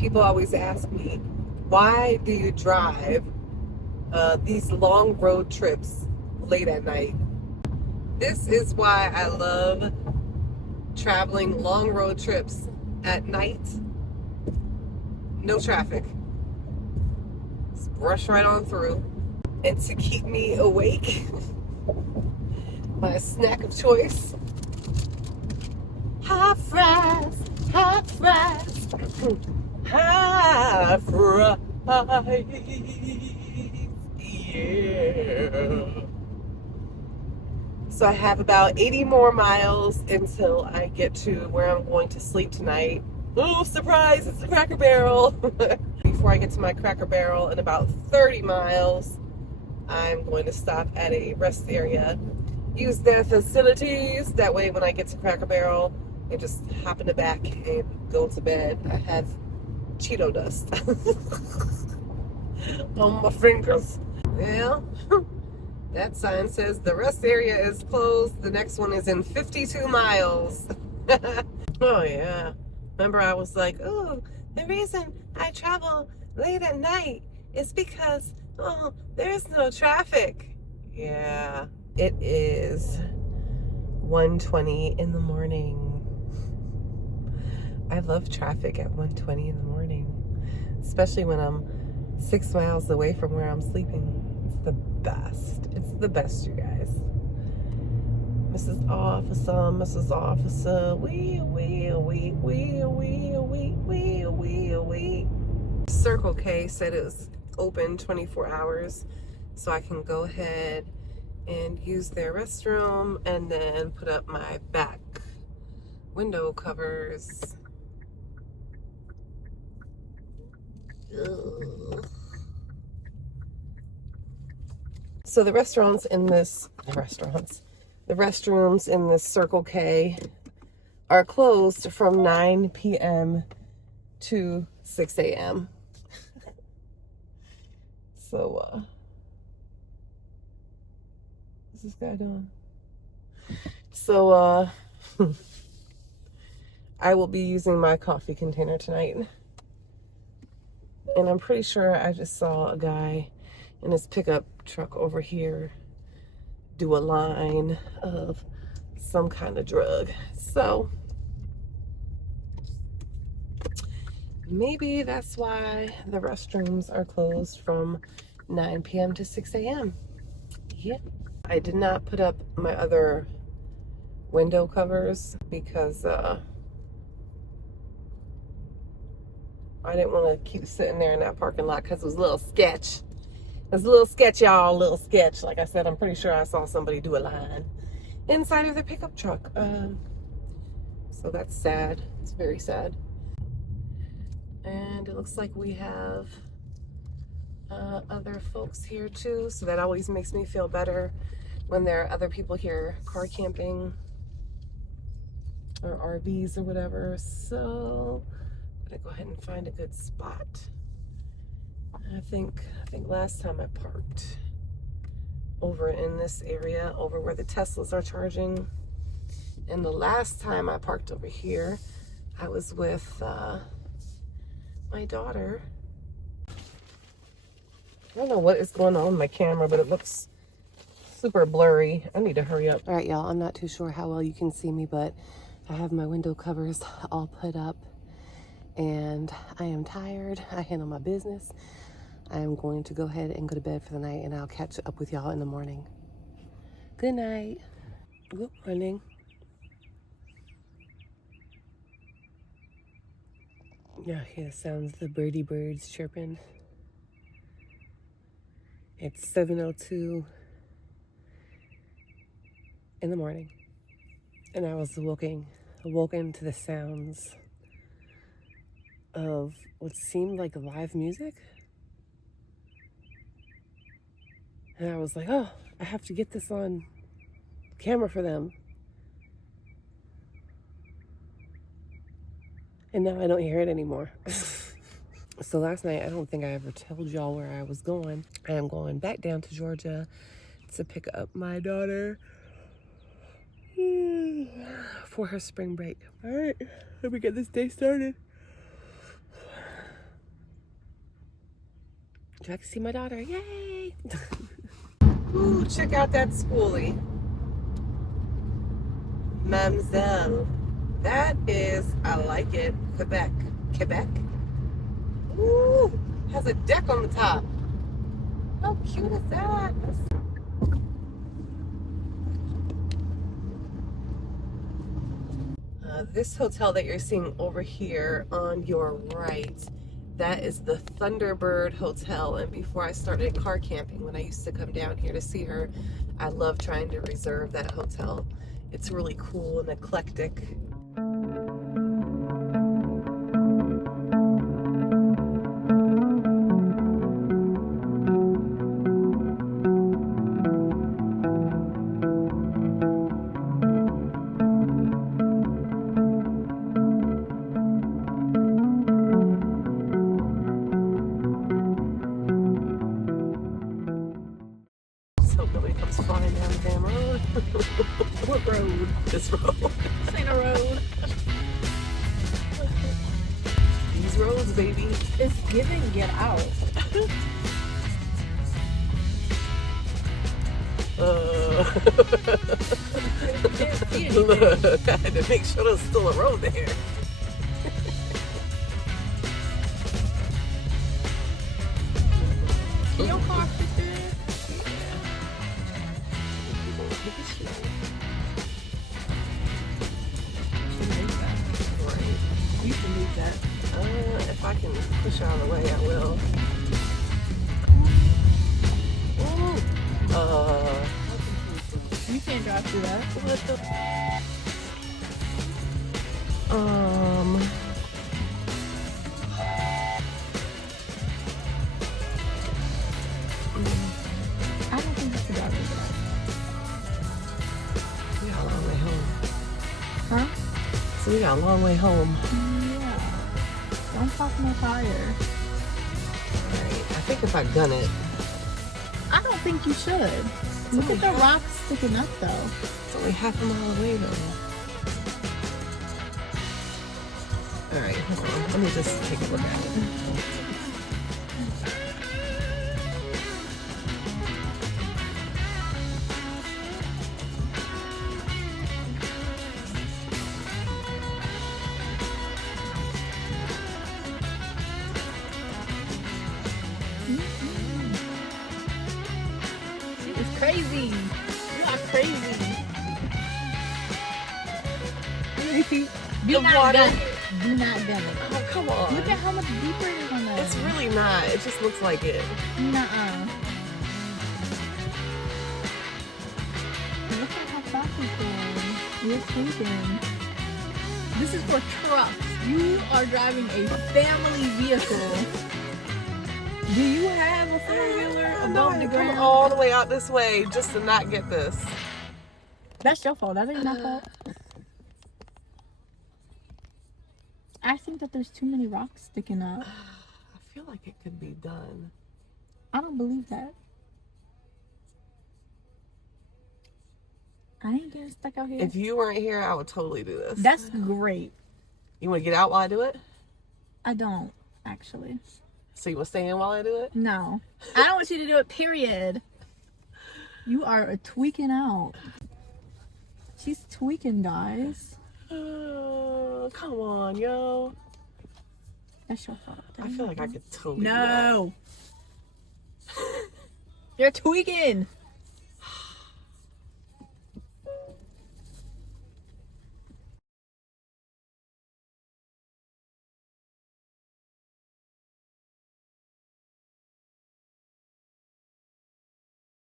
People always ask me, why do you drive these long road trips late at night? This is why I love traveling long road trips at night. No traffic. Just rush right on through. And to keep me awake, my snack of choice, hot fries, hot fries, hot fries, yeah. So I have about 80 more miles until I get to where I'm going to sleep tonight. Oh, surprise, it's the Cracker Barrel. Before I get to my Cracker Barrel in about 30 miles, I'm going to stop at a rest area, use their facilities. That way when I get to Cracker Barrel, I just hop in the back and go to bed. I have Cheeto dust on my fingers. Well, that sign says the rest area is closed. The next one is in 52 miles. Oh, yeah. Remember, I was like, oh, the reason I travel late at night is because, oh, there's no traffic. Yeah, it is 1:20 in the morning. I love traffic at 1:20 in the morning, especially when I'm 6 miles away from where I'm sleeping. It's the best. It's the best, you guys. Mrs. Officer, wee. Circle K said it was open 24 hours, so I can go ahead and use their restroom and then put up my back window covers. Ugh. So the restrooms in this Circle K are closed from 9 p.m. to 6 a.m. So, what's this guy doing? So, I will be using my coffee container tonight. And I'm pretty sure I just saw a guy in his pickup truck over here do a line of some kind of drug. So maybe that's why the restrooms are closed from 9 p.m. to 6 a.m. Yeah. I did not put up my other window covers because I didn't want to keep sitting there in that parking lot because it was a little sketch. It was a little sketch, y'all, a little sketch. Like I said, I'm pretty sure I saw somebody do a line inside of their pickup truck. So that's sad. It's very sad. And it looks like we have other folks here too. So that always makes me feel better when there are other people here car camping or RVs or whatever. So I'm gonna go ahead and find a good spot. I think last time I parked over in this area, over where the Teslas are charging. And the last time I parked over here, I was with my daughter. I don't know what is going on with my camera, but it looks super blurry. I need to hurry up. All right, y'all, I'm not too sure how well you can see me, but I have my window covers all put up and I am tired. I handle my business. I am going to go ahead and go to bed for the night, and I'll catch up with y'all in the morning. Good night. Good morning. Yeah, hear the sounds of the birdie birds chirping. It's 7:02 in the morning, and I was awoken to the sounds of what seemed like live music. And I was like, oh, I have to get this on camera for them. And now I don't hear it anymore. So last night, I don't think I ever told y'all where I was going. I am going back down to Georgia to pick up my daughter for her spring break. All right, let me get this day started. I can see my daughter. Yay! Ooh, check out that schoolie. Mamselle. That is, I like it. Quebec. Quebec. Ooh, has a deck on the top. How cute is that? This hotel that you're seeing over here on your right, that is the Thunderbird Hotel. And before I started car camping, when I used to come down here to see her, I love trying to reserve that hotel. It's really cool and eclectic. Nobody comes flying down the damn road. What road? This road. This ain't a road. These roads, baby. It's giving get out. Look, I had to make sure there's still a road there. Can your car fit there? You can leave that. If I can push out of the way, I will. You can't drive through that. What the? I don't think you should drive through that. We got a long way home. Huh? So we got a long way home. Yeah. Don't pop my tire. Alright, I think if I gun it, I don't think you should. Look at the rocks sticking up though. it's only half a mile away though. Alright, hold on. Let me just take a look at it. It's crazy. You are crazy. Do The not water. gun it. Do not gun it. Oh, come on. Look at how much deeper it is on that. It's really not. It just looks like it. Nuh-uh. Look at how fast it's going. You're thinking. This is for trucks. You are driving a family vehicle. Do you have a four-wheeler I know I above the had to come ground? all the way out this way just to not get this. That's your fault. That ain't my fault. I think that there's too many rocks sticking up. I feel like it could be done. I don't believe that. I ain't getting stuck out here. If you weren't here, I would totally do this. That's great. You want to get out while I do it? I don't, actually. So you want to stay in while I do it? No. I don't want you to do it, period. You are tweaking out. She's tweaking, guys. Come on, yo. That's your fault. I feel like I could totally do that. No. You're tweaking.